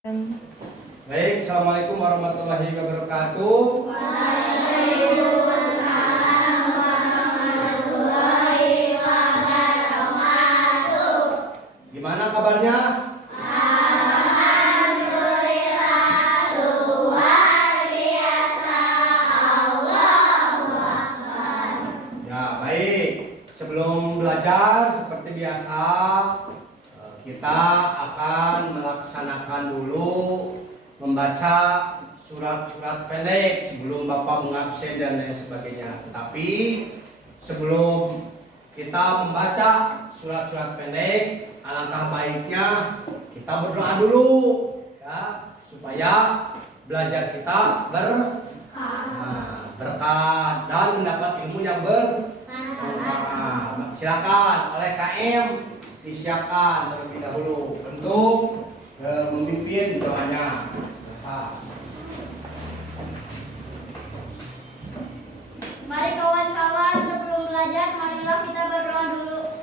Baik, Assalamualaikum warahmatullahi wabarakatuh. Waalaikumsalam warahmatullahi wabarakatuh. Gimana kabarnya? Alhamdulillah, luar biasa. Allahu Akbar. Ya, baik. Sebelum belajar seperti biasa, kita akan melaksanakan dulu membaca surat-surat pendek sebelum Bapak mengabsen dan lain sebagainya. Tetapi sebelum kita membaca surat-surat pendek, alangkah baiknya kita berdoa dulu ya, supaya belajar kita berkah dan mendapat ilmu yang bermanfaat. Silakan oleh KM disiapkan terlebih dahulu untuk memimpin doanya. Mari kawan-kawan, sebelum belajar, marilah kita berdoa dulu.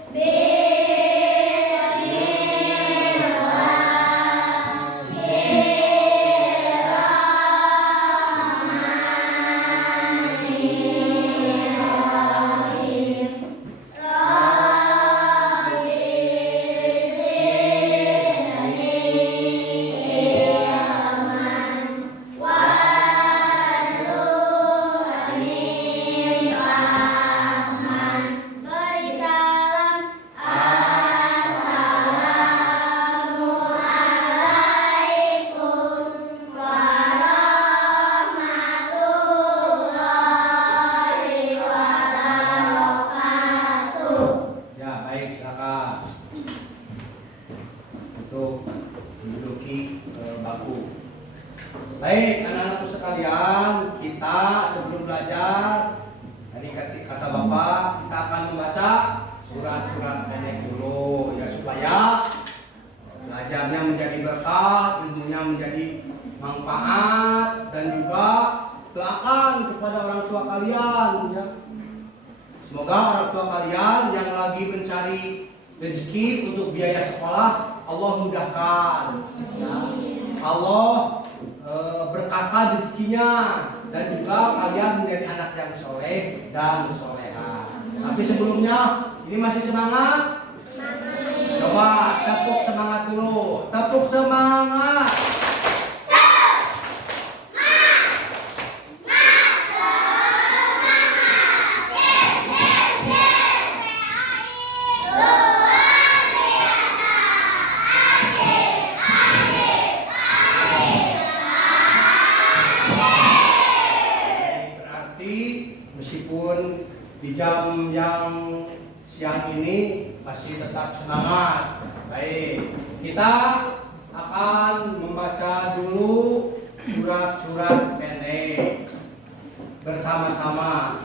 Baik, anak-anakku sekalian, kita sebelum belajar, tadi kata Bapak, kita akan membaca surat-surat pendek dulu, ya supaya belajarnya menjadi berkah, ilmunya menjadi manfaat, dan juga doakan kepada orang tua kalian, ya. Semoga orang tua kalian yang lagi mencari rezeki untuk biaya sekolah, Allah mudahkan, ya. Allah berkahkan rezekinya dan juga kalian menjadi anak yang soleh dan soleha. Tapi sebelumnya ini masih semangat? Masih. Coba tepuk semangat dulu. Tepuk semangat. Meskipun di jam yang siang ini masih tetap semangat. Baik, kita akan membaca dulu surat-surat pendek bersama-sama.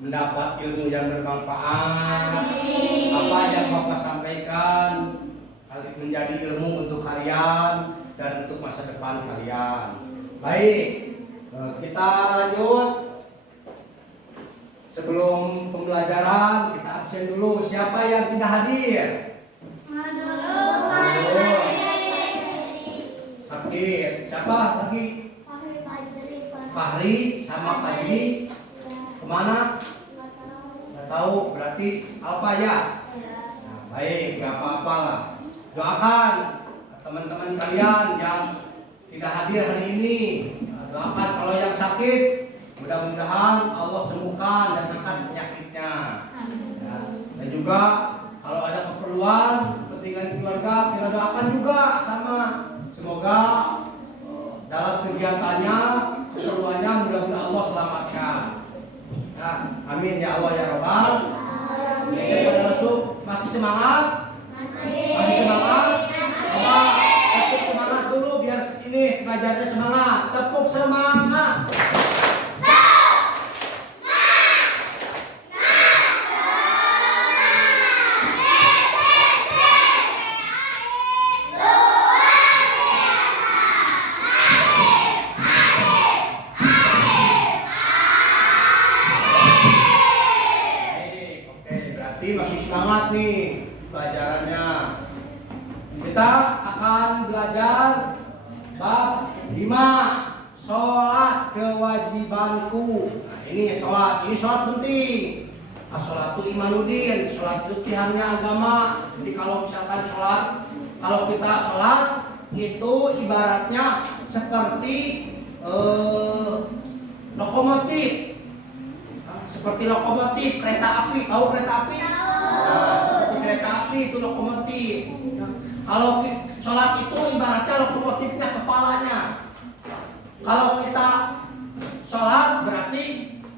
mendapat ilmu yang bermanfaat. Apa yang Bapak sampaikan menjadi ilmu untuk kalian dan untuk masa depan kalian. Baik, kita lanjut. Sebelum pembelajaran kita absen dulu. Siapa yang tidak hadir? Sakit. Siapa lagi? Fahri sama Fajri. Kemana? Nggak tahu. Berarti Alfa ya? Nah, baik, nggak apa-apa lah. Doakan teman-teman kalian yang tidak hadir hari ini. Doakan kalau yang sakit, mudah-mudahan Allah sembuhkan dan angkat penyakitnya. Ya. Dan juga kalau ada keperluan, kepentingan keluarga, kita doakan juga sama. Semoga dalam kegiatannya, keperluannya mudah-mudahan Allah selamatkan. Ya, amin ya Allah ya Rabbal. Pada masuk masih semangat? Masih semangat? Coba tepuk semangat dulu biar ini belajarnya semangat. Tepuk semangat. Masih semangat nih pelajarannya. Kita akan belajar bab 5, sholat kewajibanku. Nah, ini sholat penting. As-sholatu imanuddin, sholat itu tiangnya agama. Jadi kalau misalkan sholat, kalau kita sholat itu ibaratnya seperti lokomotif. Seperti lokomotif kereta api, tahu kereta api? Seperti kereta api itu lokomotif. Kalau sholat itu ibaratnya lokomotifnya kepalanya. Kalau kita sholat berarti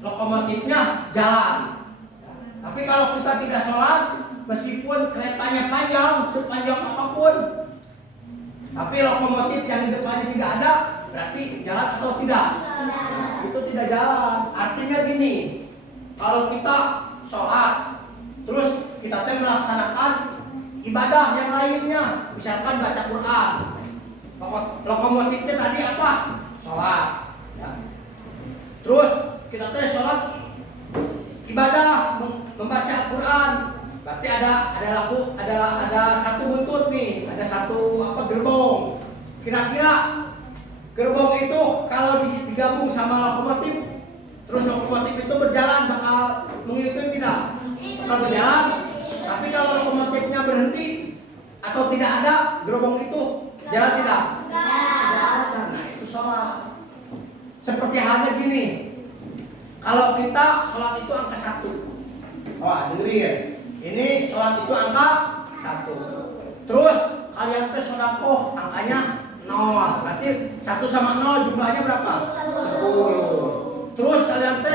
lokomotifnya jalan. Tapi kalau kita tidak sholat, meskipun keretanya panjang, sepanjang apapun, tapi lokomotif yang di depannya tidak ada, berarti jalan atau tidak? Itu tidak jalan. Artinya gini. Kalau kita sholat, terus kita melaksanakan ibadah yang lainnya, misalkan baca Quran, lokomotifnya tadi apa? Sholat. Ya. Terus kita sholat ibadah membaca Quran, berarti ada satu buntut nih, ada satu gerbong. Kira-kira gerbong itu kalau digabung sama lokomotif, terus lokomotif itu berjalan bakal mengikuti tidak? Bakal berjalan. Tapi kalau lokomotifnya berhenti atau tidak ada gerbong itu jalan tidak? Nah itu sholat. Seperti halnya gini. Kalau kita sholat itu angka 1. Wah dengerin. Ini sholat itu angka 1. Terus kalian tes sodako angkanya 0. Berarti 1 sama 0 jumlahnya berapa? 10. Terus kalian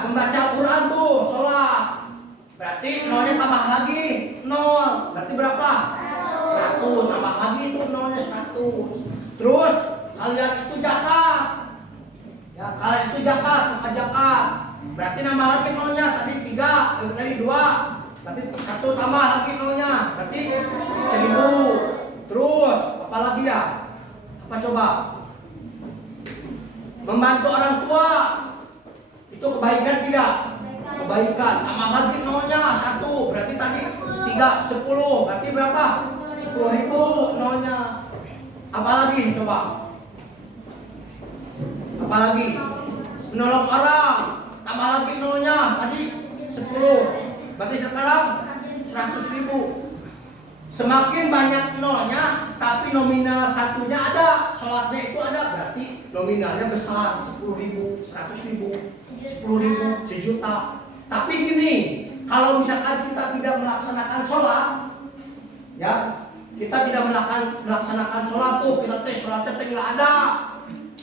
membaca Al-Quran tuh sholat, berarti nolnya tambah lagi 0, berarti berapa? 100, tambah lagi itu nolnya 100. Terus kalian itu zakat, ya kalian itu zakat, berarti nambah lagi nolnya tadi 3, tadi 2, berarti 1 tambah lagi nolnya, berarti 1000. Terus apa lagi ya? Apa coba? Membantu orang tua itu kebaikan tidak? Kebaikan. Tambah lagi nolnya 1, berarti tadi 3, 10, berarti berapa? 10.000 nolnya. Apa lagi coba? Apa lagi? Menolong orang, tambah lagi nolnya tadi 10, berarti sekarang 100.000. Semakin banyak nolnya, tapi nominal satunya ada, sholatnya itu ada, berarti nominalnya besar, 10.000, 100.000, 10.000, 1.000.000. Tapi gini, kalau misalkan kita tidak melaksanakan sholat, ya, kita tidak melaksanakan sholat tuh, sholatnya nggak ada.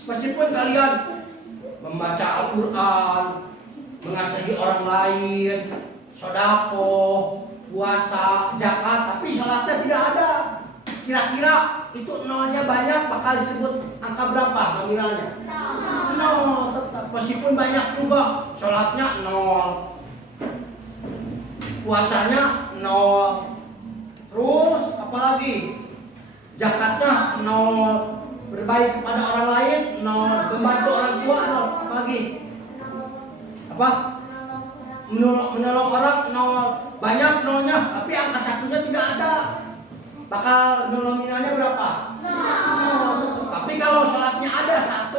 Meskipun kalian membaca Al-Quran, mengasihi orang lain, sodako, puasa, zakat, tapi sholatnya tidak ada. Kira-kira itu nolnya banyak, bakal disebut angka berapa nominalnya? 0 tetap. meskipun banyak juga, sholatnya 0, puasanya 0, terus apalagi zakatnya 0, berbaik kepada orang lain 0, membantu orang tua 0, apalagi apa menolong orang 0, banyak nolnya, tapi angka satunya tidak ada. Bakal nominalnya berapa? 0. Tapi kalau sholatnya ada 1,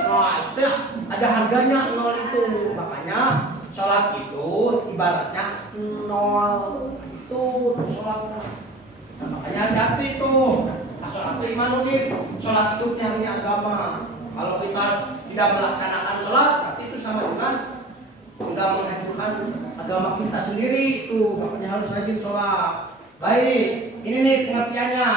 itu ada harganya 0 itu. Makanya sholat itu ibaratnya 0. Itu sholatnya. Nah, makanya hati-hati itu. Sholat itu imanuddin. Sholat itu tiang agama. Kalau kita tidak melaksanakan sholat, berarti itu sama dengan sudah menghancurkan agama kita sendiri itu. Makanya harus rajin sholat. Baik, ini nih pengertiannya.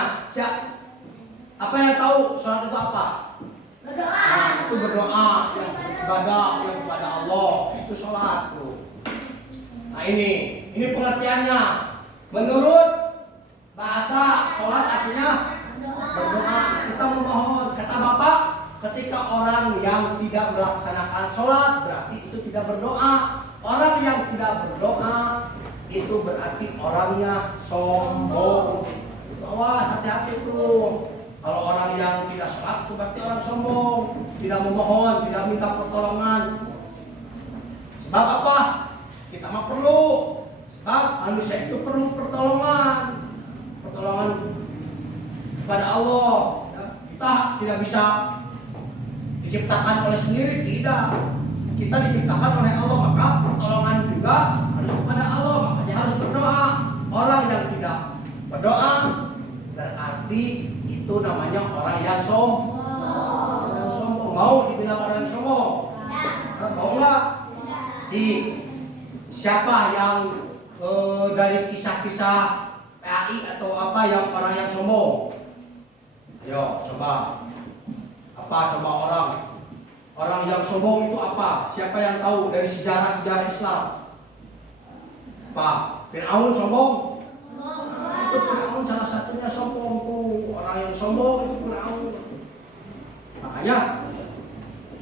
Apa yang tahu sholat itu apa? Berdoa. Nah, itu berdoa, yang ibadah yang kepada Allah, itu sholat tuh. Nah ini pengertiannya. Menurut bahasa sholat artinya berdoa. Kita memohon. Kata Bapak, ketika orang yang tidak melaksanakan sholat berarti itu tidak berdoa. Orang yang tidak berdoa itu berarti orangnya sombong. Awas, hati-hati tuh. Kalau orang yang tidak sholat itu berarti orang sombong, tidak memohon, tidak minta pertolongan. Sebab apa? Kita mah perlu. Sebab manusia itu perlu pertolongan kepada Allah. Kita tidak bisa diciptakan oleh sendiri, tidak. Kita diciptakan oleh Allah, maka pertolongan juga harus kepada Allah. Makanya harus berdoa. Orang yang tidak berdoa berarti itu namanya orang yang sombong. Mau dibilang orang yang sombong? Mau nggak? Siapa yang dari kisah-kisah PAI atau apa yang orang yang sombong? Ayo coba. Apa coba orang yang sombong itu apa? Siapa yang tahu dari sejarah Islam? Apa? Fir'aun sombong? Itu Fir'aun salah satunya sombong tuh. Orang yang sombong itu Fir'aun. Makanya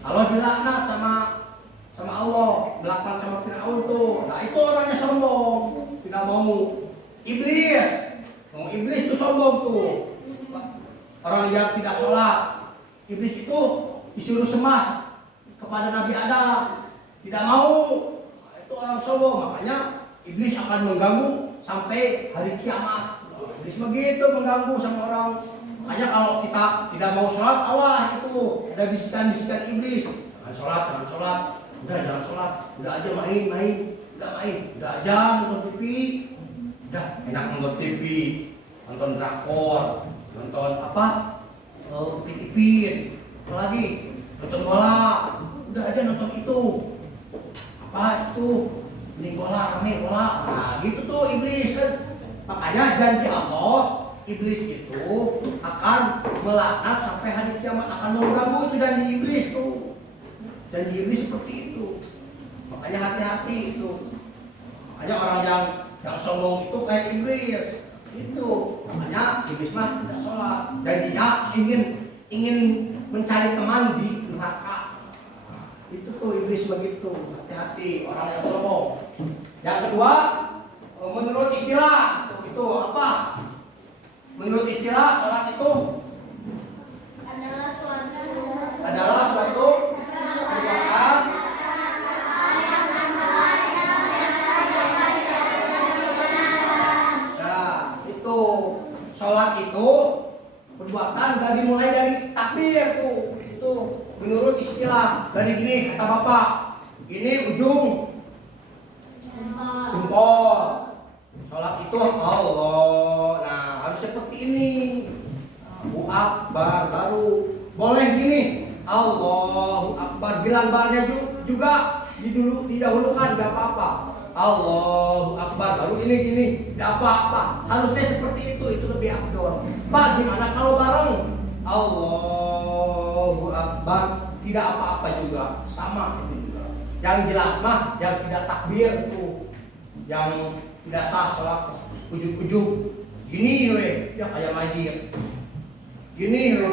kalau dilaknat sama Allah, melaknat sama Fir'aun tuh. Nah itu orangnya sombong, tidak mau. Iblis itu sombong tuh. Orang yang tidak sholat, iblis itu disuruh sembah kepada Nabi Adam, tidak mau. Nah, itu orang sombong. Makanya iblis akan mengganggu sampai hari kiamat. Iblis begitu mengganggu sama orang. Makanya kalau kita tidak mau sholat, awas itu ada bisikan-bisikan iblis. Jangan sholat, jangan sholat, udah aja main, udah aja nonton TV, udah enak nonton TV, nonton drakor, nonton apa, TV, apalagi nonton bola, udah aja nonton itu, apa itu, beli bola, rame bola, nah gitu tuh iblis kan. Makanya janji Allah, iblis itu akan melaknat sampai hari kiamat, akan mengganggu. Itu janji iblis tuh. Janji iblis seperti itu. Makanya hati-hati itu. Makanya orang yang sombong itu kayak iblis. Itu. Makanya iblis mah tidak sholat. Janjinya ingin mencari teman di neraka. Itu tuh iblis begitu. Hati-hati orang yang sombong. Yang kedua, menurut istilah itu apa? Menurut istilah sholat itu adalah suatu perbuatan itu sholat itu perbuatan udah dimulai dari takbir tuh. Itu menurut istilah. Dari gini kata Bapak, ini ujung jempol. Sholat itu Allah. Nah harus seperti ini. Allahu Akbar baru boleh gini. Allahu Akbar, bilang barnya juga didahulukan, gak apa-apa. Allahu Akbar baru ini gini, gak apa-apa. Harusnya seperti itu lebih afdol. Pak, gimana kalau bareng? Allahu Akbar, tidak apa-apa juga, sama itu juga. Yang jelas mah, yang tidak takbir tuh, yang tidak sah sholat ujuk-ujuk. Gini we, ya kayak majid. Gini we,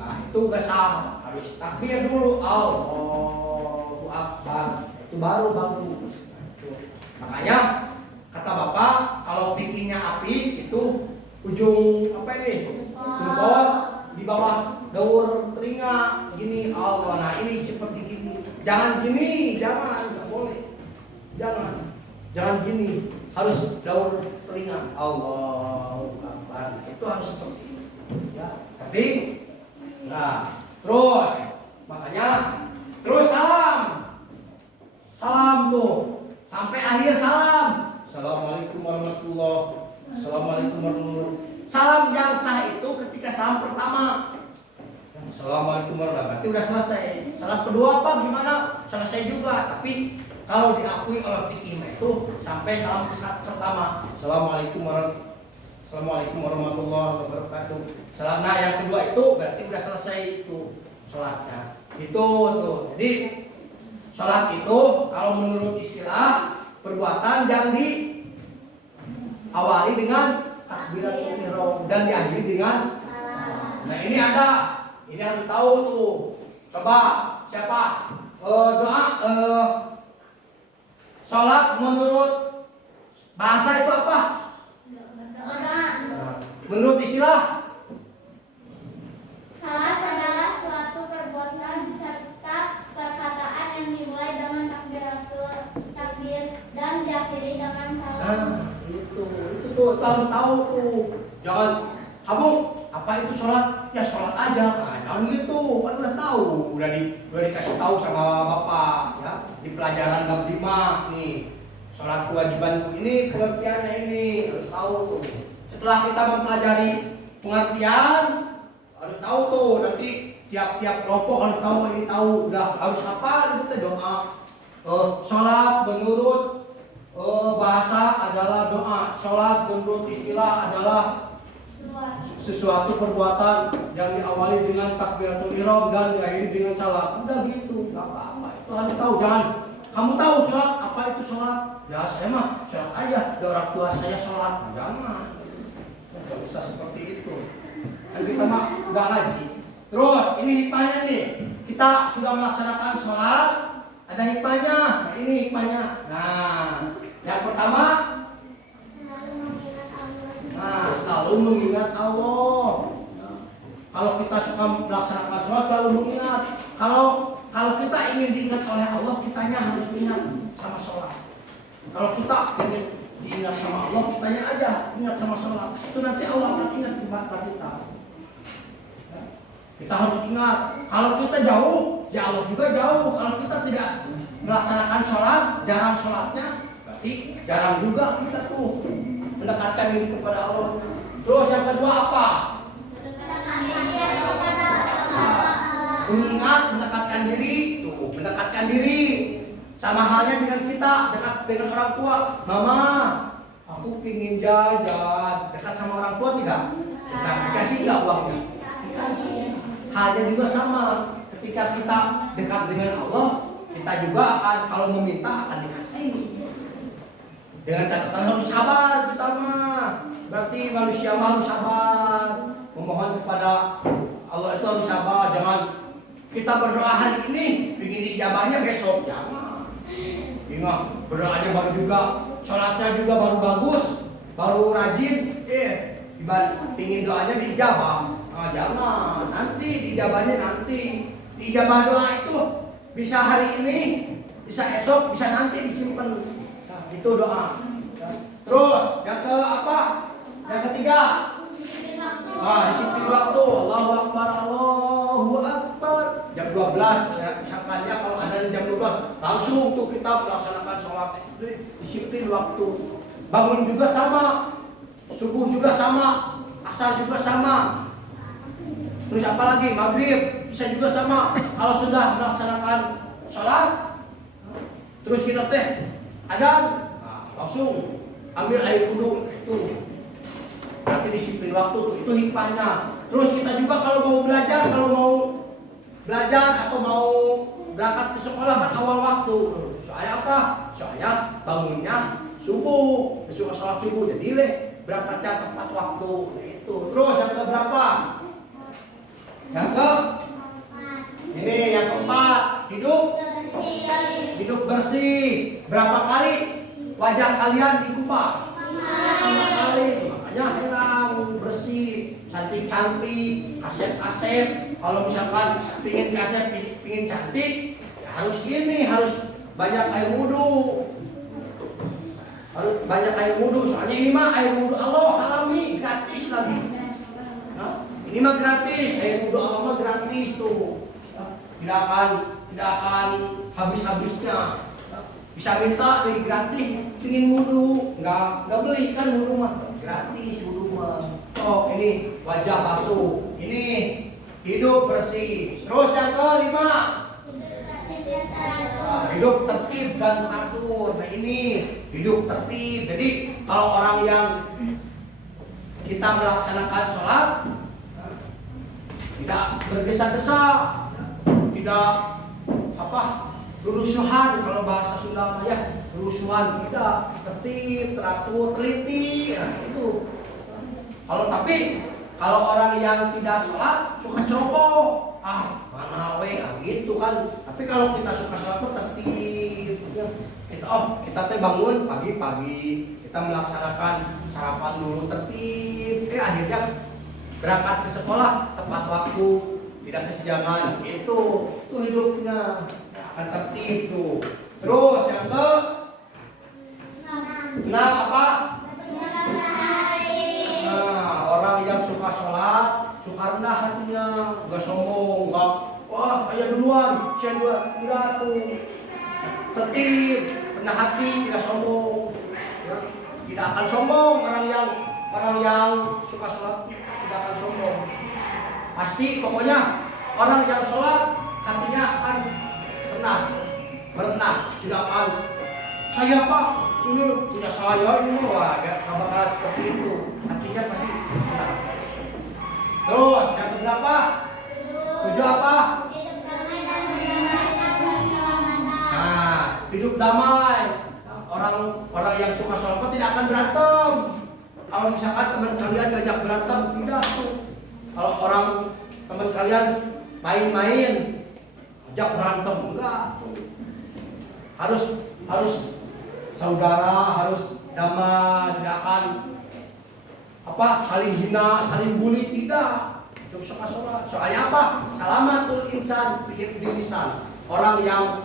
nah itu gak sah. Harus takbir dulu, Allah Akbar. Itu baru bagus. Makanya kata Bapak, kalau pikirnya api itu ujung apa ini? Jempol di bawah daur telinga gini. Allah, nah ini seperti gini. Jangan gini, jangan, nggak boleh. Jangan gini. Harus daur telinga. Allahu Akbar. Itu harus seperti ini. Ya, tapi nah, terus makanya terus salam. Salam tuh sampai akhir salam. Assalamualaikum warahmatullahi wabarakatuh. Assalamualaikum warahmatullahi wabarakatuh. Salam yang sah itu ketika salam pertama. Assalamualaikum warahmatullahi wabarakatuh. Berarti udah selesai. Salam kedua apa gimana? Selesai juga. Tapi kalau diakui oleh fikih itu sampai salam pertama. Assalamualaikum warahmatullahi wabarakatuh. Salam nah yang kedua itu berarti udah selesai itu sholatnya. Itu tuh. Jadi sholat itu kalau menurut istilah perbuatan yang diawali dengan takbiratul ihram dan diakhiri dengan salam. Nah ini ada, ini harus tahu tuh. Coba siapa doa sholat menurut bahasa itu apa? Menurut istilah salat adalah suatu perbuatan serta perkataan yang dimulai dengan takbir dan diakhiri dengan salam. Itu tuh harus tahu tuh. Jangan kamu apa itu sholat? Ya sholat aja. Nah, jangan gitu. Kan udah tahu, udah dikasih tahu sama Bapak ya di pelajaran bab 5 nih. Sholat kewajibanku ini pengertiannya ini harus tahu tuh. Setelah kita mempelajari pengertian harus tahu tuh, nanti tiap kelompok harus tahu ini tahu, udah harus apa kita doa. Sholat menurut bahasa adalah doa. Sholat menurut istilah adalah sesuatu perbuatan yang diawali dengan takbiratul ihram dan diakhiri dengan salam. Udah gitu, nggak apa-apa. Itu harus tahu. Jangan kamu tahu sholat apa itu sholat? Ya saya mah sholat aja. Ada orang tua saya sholat. Nah, jangan. Nggak usah seperti itu. Dan kita mah udah ngaji. Terus ini hikmahnya nih. Kita sudah melaksanakan sholat. Ada hikmahnya. Nah, ini hikmahnya. Nah, yang pertama, selalu mengingat Allah. Kalau kita suka melaksanakan sholat selalu mengingat. Kalau kita ingin diingat oleh Allah, kitanya harus ingat sama sholat. Kalau kita ingin diingat sama Allah, kitanya aja ingat sama sholat. Itu nanti Allah akan ingat di mata kita. Kita harus ingat. Kalau kita jauh, ya Allah juga jauh. Kalau kita tidak melaksanakan sholat, jarang sholatnya, berarti jarang juga kita tuh mendekatkan diri kepada Allah. Terus yang kedua apa? Mengingat, mendekatkan diri, tuh mendekatkan diri. Sama halnya dengan kita dekat dengan orang tua. Mama, aku pingin jajan. Dekat sama orang tua tidak? Dekat. Dikasih nggak uangnya? Dikasih. Halnya juga sama. Ketika kita dekat dengan Allah, kita juga akan kalau meminta akan dikasih. Dengan catatan harus sabar kita mah. Berarti manusia mah harus sabar. Memohon kepada Allah itu harus sabar. Jangan kita berdoa hari ini ingin diijabahnya besok. Jangan. Ingat, berdoanya baru juga, sholatnya juga baru bagus, baru rajin. Ingin doanya diijabah. Nah, jangan. Nanti diijabahnya nanti. Diijabah doa itu bisa hari ini, bisa esok, bisa nanti disimpan. Nah, itu doa. Terus yang ke apa? Yang ketiga. Disiplin waktu. Allahu Akbar, Allahu Akbar. Jam 12 misalkannya kalau ada jam 12 langsung tuh kita melaksanakan sholat. Disiplin waktu. Bangun juga sama. Subuh juga sama. Asar juga sama. Terus apa lagi? Maghrib bisa juga sama. Kalau sudah melaksanakan sholat, terus kita adzan, langsung ambil air wudhu. Itu berarti disiplin waktu tuh. Itu hikmahnya. Terus kita juga kalau mau belajar atau mau berangkat ke sekolah kan awal waktu. Soalnya apa? Soalnya bangunnya subuh, besok sholat subuh. Jadi berangkatnya tepat waktu. Itu. Terus yang ke berapa? Yang ke ini yang keempat, hidup Hidup bersih. Berapa kali wajah kalian dikubah? 5 kali. Makanya heran, bersih, cantik-cantik, kasep-kasep. Kalau misalkan pingin kasep, pingin cantik, ya harus gini, harus banyak air wudhu. Harus banyak air wudhu. Soalnya ini mah air wudhu Allah alami, gratis lagi. Nah, ini mah gratis, air wudhu Allah mah gratis tuh. Tidak akan habis-habisnya. Bisa minta dari gratis, pingin wudhu, nggak beli kan wudhu mah gratis wudhu mah. Oh ini wajah basuh, ini hidup bersih. Terus yang kelima, hidup tertib dan teratur. Nah ini hidup tertib. Jadi kalau orang yang kita melaksanakan sholat tidak bergesa-gesa, tidak berusuhan, kalau bahasa Sunda ya berusuhan, tidak, tertib, teratur, teliti. Nah, itu. Kalau orang yang tidak sholat suka ceroboh, mana gitu kan. Tapi kalau kita suka sholat tuh tertib. Kita bangun pagi-pagi, kita melaksanakan sarapan dulu tertib. Akhirnya berangkat ke sekolah tepat waktu, tidak kesenjangan. Itu hidupnya akan tertib tuh. Terus yang ke 6 apa? Nah, orang yang suka sholat, suka rendah hatinya, nggak sombong, nggak wah kayak duluan, saya duluan, enggak tuh. Tertib, rendah hati, tidak sombong. Ya, tidak akan sombong orang yang suka sholat tidak akan sombong. Pasti pokoknya orang yang sholat hatinya akan merendah, tidak akan saya Pak ini punya saya ini wah gak bakal seperti itu. Hatinya pasti rendah. Terus yang berapa? 7 apa? Nah, hidup damai. Orang yang suka sholat tidak akan berantem. Kalau misalkan teman kalian ngajak berantem, tidak tuh. Kalau teman kalian main-main, ajak berantem, enggak tuh. Harus saudara, harus damai, tidak akan saling hina, saling bully, tidak. Itu suka sholat. Soalnya apa? Salamatul insan bihifdzi lisan. Orang yang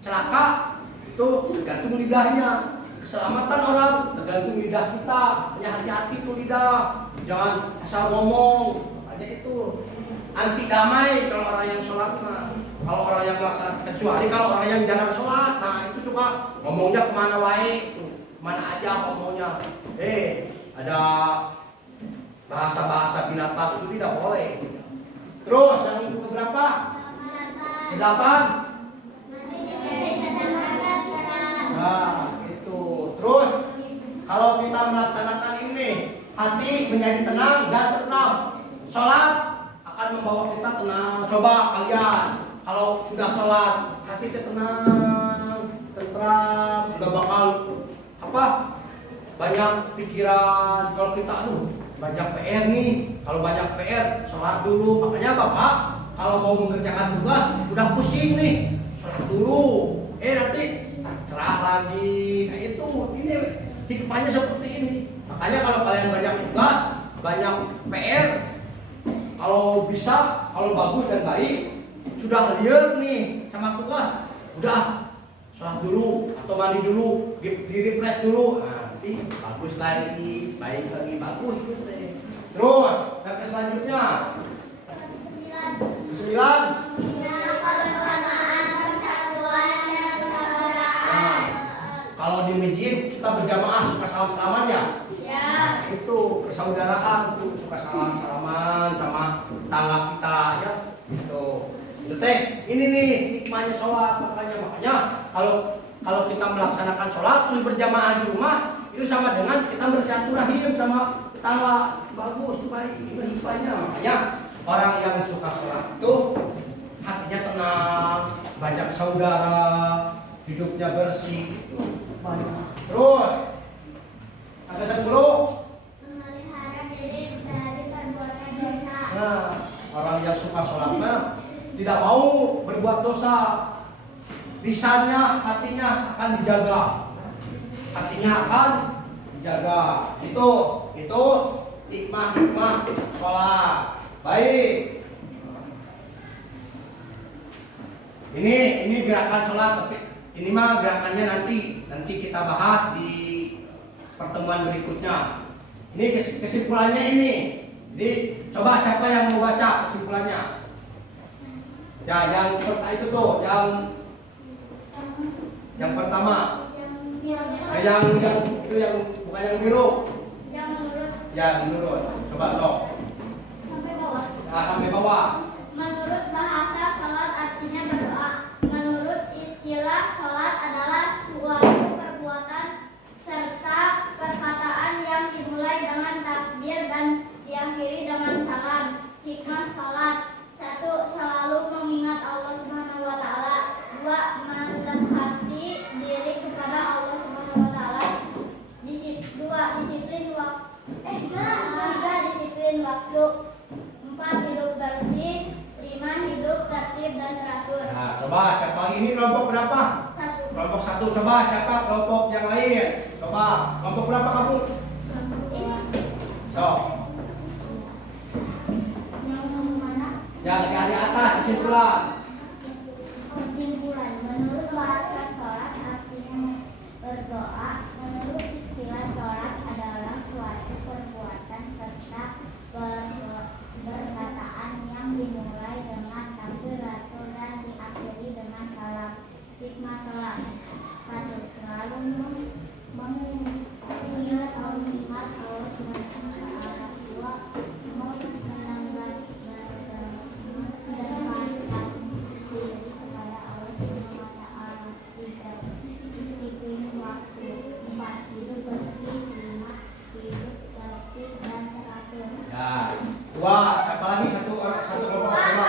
celaka itu tergantung lidahnya. Keselamatan orang tergantung lidah kita. Hanya hati-hati tuh lidah. Jangan asal ngomong. Makanya itu anti damai kalau orang yang sholat mah. Kalau orang yang melaksanakan, kecuali kalau orang yang jarang sholat, nah itu suka ngomongnya kemana wae, kemana aja ngomongnya. Ada bahasa-bahasa binatang itu tidak boleh. Terus yang keberapa? 8. Nah itu. Terus kalau kita melaksanakan ini, hati menjadi tenang dan tenang. Sholat akan membawa kita tenang. Coba kalian kalau sudah sholat, hati tenang, tentram, nggak bakal banyak pikiran. Kalau kita banyak PR nih, kalau banyak PR sholat dulu. Makanya Bapak kalau mau mengerjakan tugas udah pusing nih, sholat dulu. Nanti cerah lagi. Nah itu ini hikmahnya seperti ini. Makanya kalau kalian banyak tugas, banyak PR, kalau bisa, kalau bagus dan baik, sudah liar nih sama tugas, udah sholat dulu atau mandi dulu, di refresh dulu, nanti bagus lagi, baik lagi, bagus. Terus yang selanjutnya 9. Nah, kalau di masjid kita berjamaah suka salam-salaman ya? Ya. Itu persaudaraan tuh, suka salam-salaman sama tetangga kita ya. Gitu. Ini nih hikmahnya sholat. Makanya kalau kita melaksanakan sholat berjamaah di rumah itu sama dengan kita bersilaturahim sama tetangga. Bagus, baik, itu hikmahnya. Makanya orang yang suka sholat itu hatinya tenang, banyak saudara, hidupnya bersih itu banyak. Terus ada 10. Memelihara diri dari perbuatan dosa. Nah, orang yang suka sholatnya tidak mau berbuat dosa. lisannya, hatinya akan dijaga. Hatinya akan dijaga. Itu hikmah sholat. Baik. Ini gerakan sholat, tapi ini mah gerakannya nanti kita bahas di pertemuan berikutnya. Ini kesimpulannya ini. Jadi coba siapa yang mau baca kesimpulannya? Ya, yang itu tuh, yang pertama. Yang bukan yang biru. Yang menurut. Coba sok. Sampai bawah. Nah, sampai bawah. Menurut bahasa salat artinya berdoa. Menurut istilah salat adalah suatu perbuatan serta perkataan yang dimulai dengan takbir dan diakhiri dengan salam. Hikmah salat: 1. Selalu mengingat Allah Subhanahu wa taala. 2. Mendekati diri kepada Allah Subhanahu wa taala. 2. Disiplin waktu. 3. Disiplin waktu. 4. Hidup bersih. 5. Hidup tertib dan teratur. Nah, coba siapa ini kelompok berapa? 1. Kelompok 1. Coba siapa kelompok yang lain? Coba kelompok berapa kamu? Ini Sok. yang mana? Yang dari atas kesimpulan. Kesimpulan, menurut bahasa sholat artinya berdoa. Menurut istilah sholat adalah suatu perbuatan serta perkataan yang dimulai dengan takbir dan diakhiri dengan salam. Hikmah sholat: 1. Selalu mengingat Allah Subhanahu wa taala. 2. Mendekatkan diri kepada Allah Subhanahu wa taala. 3. Disiplin waktu. 4. Hidup bersih. 5. Hidup tertib dan teratur. Ya. Dua. Siapa lagi? Satu kelompok. Coba.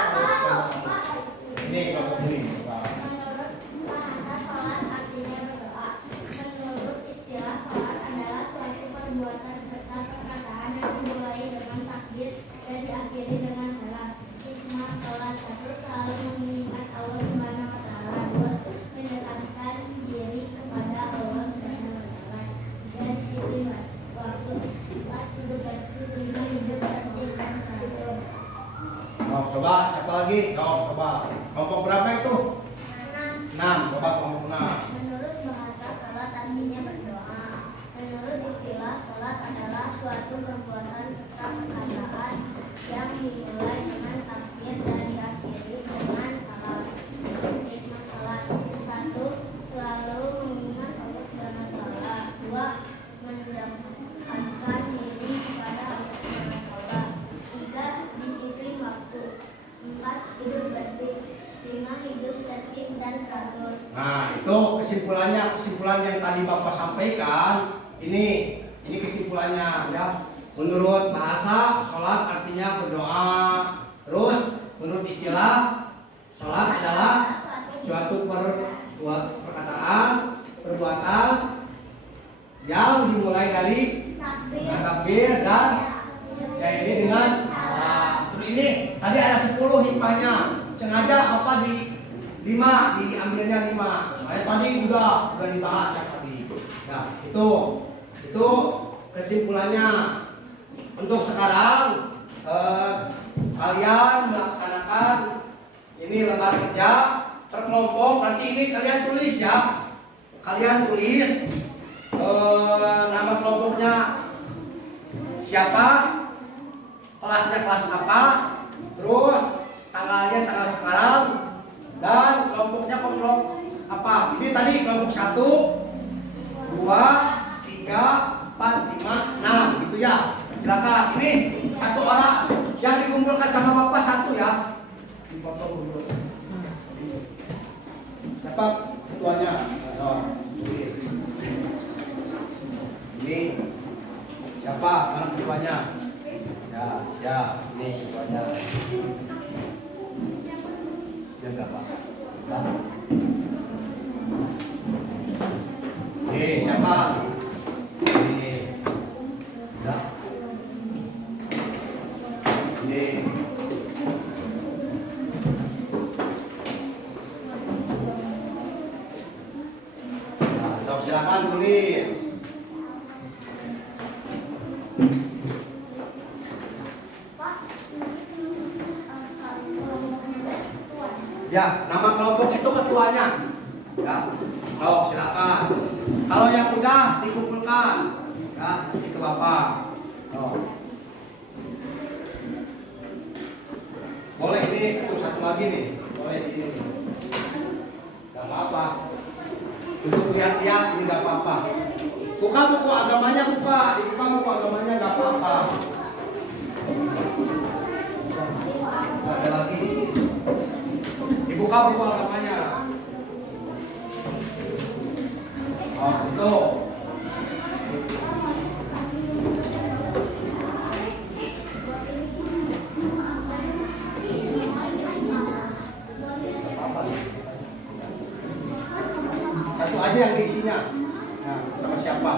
Ini kelompok ini. Coba. Menurut bahasa sholat artinya berdoa. Menurut istilah sholat adalah suatu perbuatan serta perkataan yang dimulai dengan takbir dan diakhiri dengan salam. Hikmah sholat: 1. Selalu mengingat Allah Subhanahu wa taala. 2. Mendekatkan diri kepada Allah Subhanahu wa taala. Dan disiplin waktu. 4. Hidup bersih. 5. Hidup tertib dan teratur. Oh, coba siapa lagi? Coba. Kelompok berapa itu? 6. Coba kelompok 6. Menurut bahasa salat artinya berdoa. Menurut istilah salat adalah suatu perbuatan serta perkataan yang dimulai dengan takbir dan diakhiri dengan salam. Hikmah salat: 1. Selalu mengingat Allah Subhanahu wa taala. 2. Mendekatkan diri kepada Allah Subhanahu wa taala. 3. Disiplin waktu. 4. Hidup bersih. 5. Hidup tertib dan teratur. Nah, itu kesimpulan yang tadi Bapak sampaikan. Ini kesimpulannya ya. Menurut bahasa sholat artinya berdoa. Terus menurut istilah sholat adalah suatu perkataan, perbuatan yang dimulai dari takbir dan diakhiri dengan salam. Terus ini tadi ada 10 hikmahnya. Sengaja apa di 5 diambilnya 5. Soalnya tadi udah dibahas ya tadi. Nah, itu kesimpulannya. Untuk sekarang kalian melaksanakan ini lembar kerja per kelompok. Nanti ini kalian tulis ya. Kalian tulis nama kelompoknya siapa, kelasnya kelas apa, terus tanggalnya tanggal sekarang, dan kelompoknya kelompok apa. Ini tadi kelompok 1, 2, 3, 4, 5, 6 gitu ya. Silakan, ini satu orang yang dikumpulkan sama Bapak 1 ya. Dipotong dulu. Siapa ketuanya? Ini siapa anak ketuanya? Ya, ini ketuanya. Jaga Pak. Siapa? Ini. Ya. Ini. Ya, nama kelompok itu ketuanya. Ya, silakan. Kalau yang udah dikumpulkan, ya, kasih ke Bapak. Boleh ini, tuh satu lagi nih. Boleh ini. Gak apa-apa. Untuk lihat-lihat ini gak apa-apa. Buka buku agamanya, buka. Dibuka buku agamanya gak apa-apa. Ada lagi. Dibuka buku agamanya. Oh, betul. Satu aja yang diisinya. Nah, sama siapa?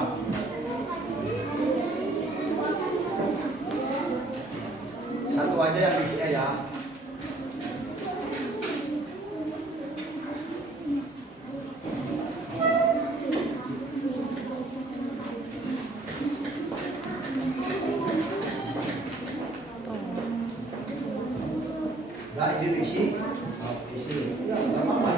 Satu aja yang diisinya ya. Nah, ini diisi. Oh, diisi. Ya, nggak apa-apa.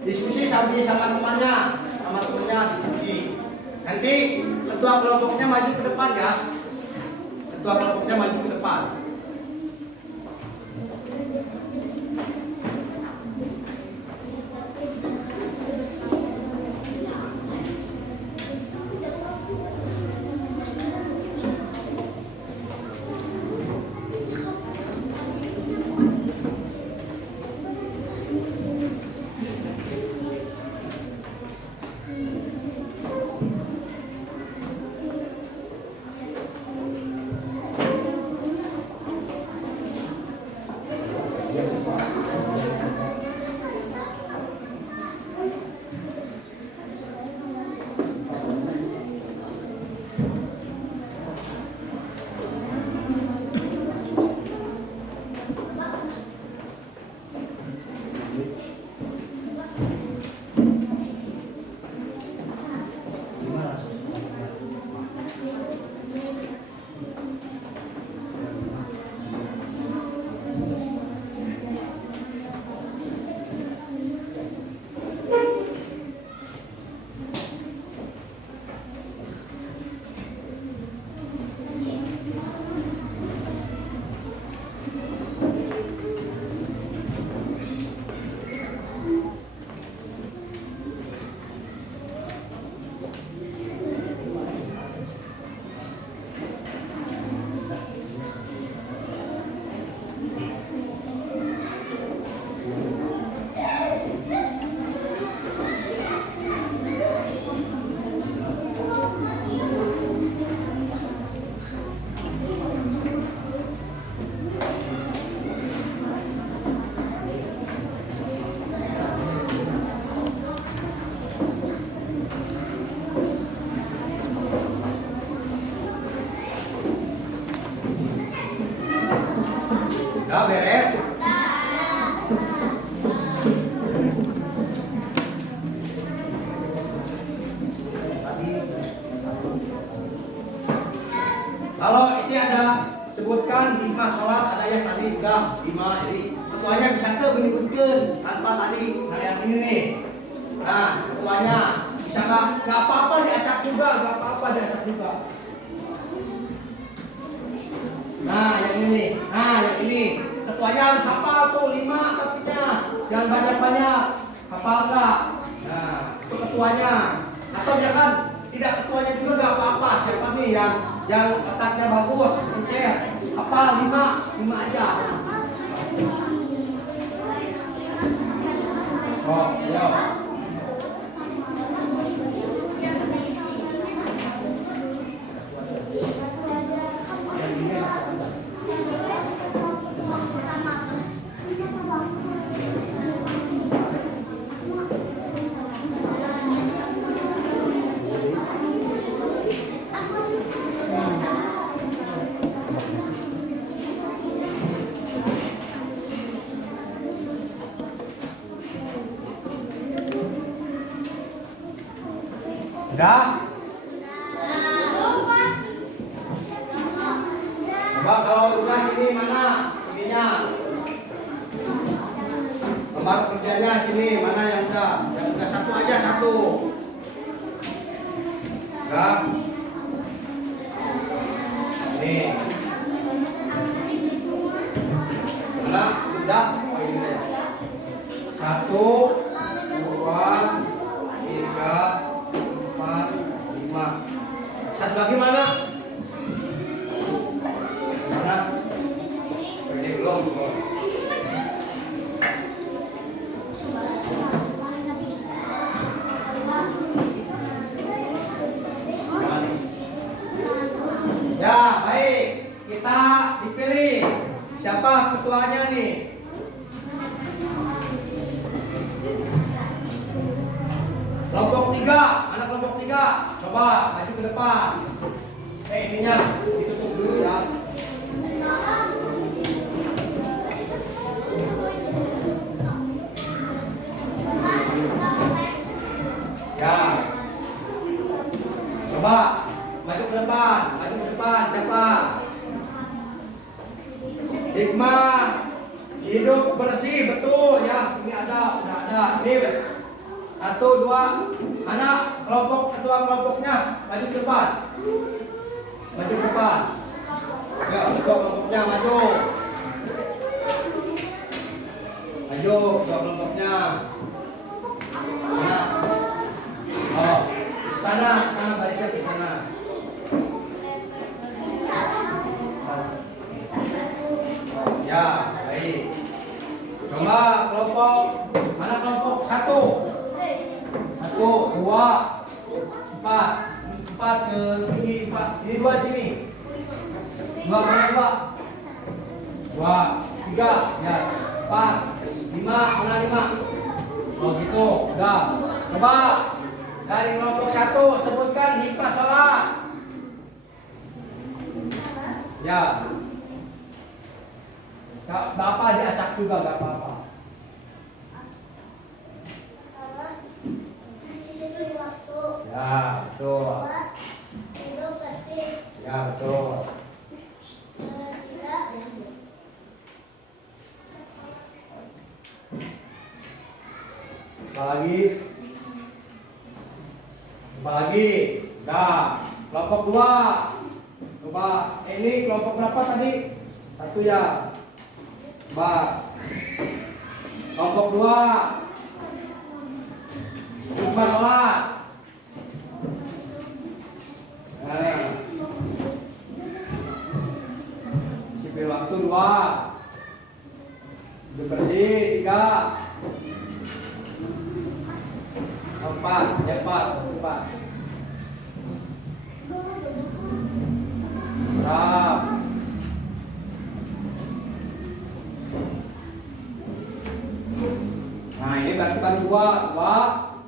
Diskusi sambil sama temannya diskusi. Nanti ketua kelompoknya maju ke depan ya. Ketua kelompoknya maju ke depan. Udah beres? Kalau ini ada sebutkan 5 sholat, ada yang tadi udah 5, jadi ketuanya bisa tuh menyebutkan tanpa tadi. Nah yang ini nih, nah ketuanya bisa nggak apa-apa diacak juga, nggak apa-apa diacak juga. Nah yang ini nih, nah yang ini ketuanya harus hafal tuh 5 kakinya, jangan banyak-banyak, hafal nggak? Nah itu ketuanya, atau jangan tidak ketuanya juga nggak apa-apa. Siapa nih yang otaknya bagus, encer, hafal 5 aja. Oh, ya. Udah? Coba kalau udah sini mana? Ininya. Tempat kerjanya sini mana yang udah? Yang udah satu aja satu. Udah. Nih. Mana? Udah. Oh, ini ya. 1, 2, 3, 4, 5. Satu lagi mana? Mana? Ini belum. Ya, baik. Kita dipilih. Siapa ketuanya nih? Kelompok 3. Mana kelompok 3? Coba maju ke depan. Ininya ditutup dulu ya. Ya. Coba maju ke depan. Maju ke depan. Siapa? Hikmah hidup bersih, betul ya. Ini ada, udah ada. Ini 1, 2. Mana kelompok ketua kelompoknya? Maju ke depan. Maju ke depan. Ya, ketua kelompoknya maju. Maju ketua kelompoknya. Nah. Oh, sana baliknya ke sana. Ya, baik. Coba kelompok mana kelompok 1? 1, 2, 4. 4 ke ini 4. Ini 2 di sini. 2 mana 2? 2, 3, ya. 4, 5, mana 5? Oh gitu, udah. Coba dari kelompok 1 sebutkan hikmah sholat. Ya. Bapak diacak juga gak apa-apa. Ya, betul. Ya, betul. Apa lagi? Apa lagi? Udah. Kelompok 2. Coba, ini kelompok berapa tadi? 1 ya. Coba. Kelompok 2. Hikmah sholat. Nah. Sipil waktu 2. Hidup bersih 3. 4. Ya 4. Nah, ini berarti baru 2,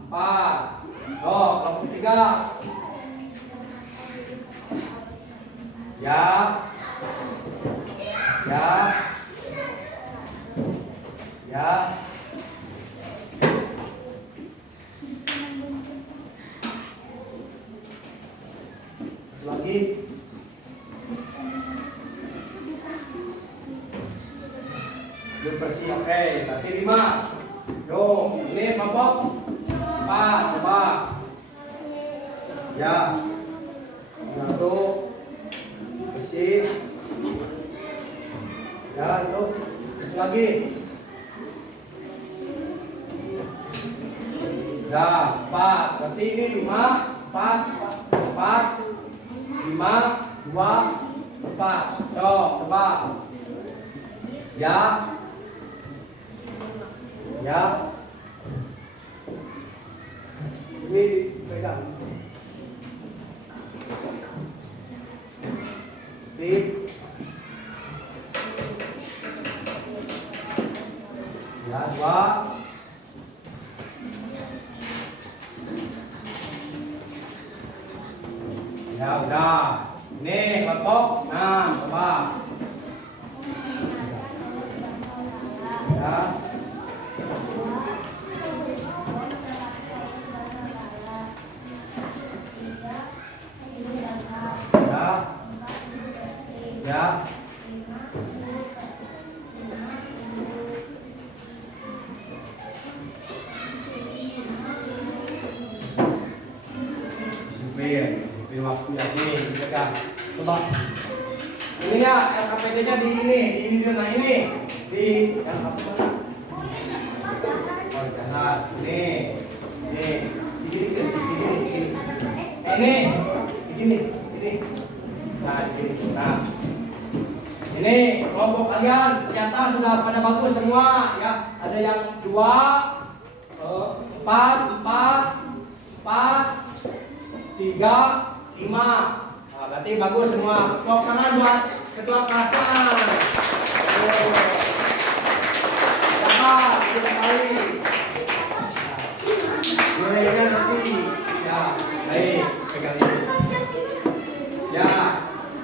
4. Oh, kelompok 3. Ya. Lagi. Hidup bersih, oke. Berarti 5. Yuk, ini kelompok 4. Coba. Ya. 1. Bersih. Ya, yuk. Lagi. Ya, 4. Berarti ini 5, 4, 5, 2, 4. Coba. Ya. Ini pegang. Tip. Ya, 2. Ya, udah. Ini kelompok 6. Coba. Ya. ya ini pegang. Coba. Ini ya LKPD-nya di ini dulu. Nah ini di yang apa? Oh, jangan. Ini. Begini. Nah, begini. Nah. Ini kelompok kalian ternyata sudah pada bagus semua ya. Ada yang 2, 4, 3, 5. Nah, berarti bagus semua. Tepuk tangan buat ketua kelas. Siapa? Kita kali. Nilainya nanti. Ya, baik. Pegang ini.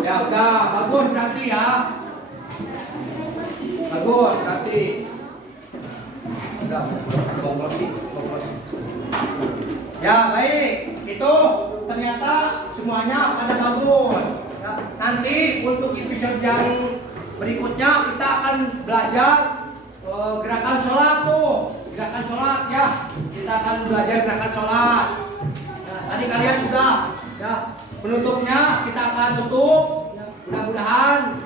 Ya udah, bagus berarti ya. Bagus berarti. Udah, bongkos. Ya baik, itu ternyata semuanya pada bagus. Ya, nanti untuk episode yang berikutnya kita akan belajar gerakan sholat tuh, gerakan sholat ya. Kita akan belajar gerakan sholat. Nah, tadi kalian sudah ya. Penutupnya kita akan tutup. Mudah-mudahan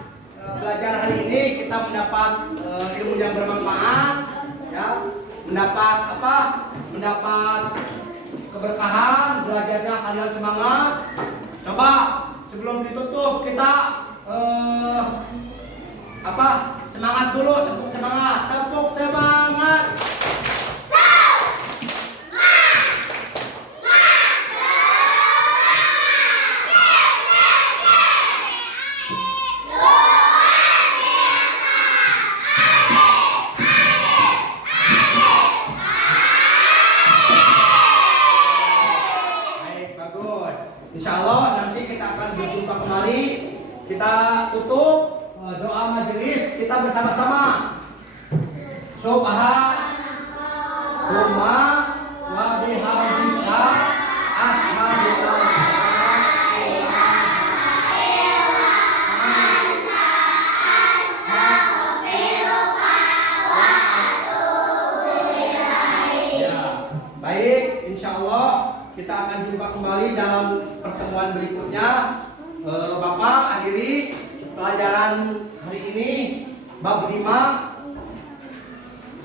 belajar hari ini kita mendapat ilmu yang bermanfaat, ya. Mendapat apa? Mendapat keberkahan. Belajarnya kalian semangat. Coba sebelum ditutup kita semangat dulu, tepuk semangat. Insya Allah nanti kita akan berjumpa kembali. Kita tutup doa majelis kita bersama-sama. Subhanallah wa bihamdika asyhadu an la ilaha illa anta astaghfiruka wa atubu ilaik. Ya, baik, insya Allah kita akan jumpa kembali dalam pertemuan berikutnya. Bapak akhiri pelajaran hari ini bab 5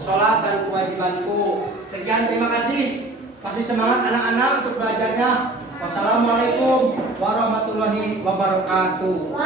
sholat dan kewajibanku. Sekian, terima kasih. Kasih semangat anak-anak untuk belajarnya. Wassalamualaikum warahmatullahi wabarakatuh.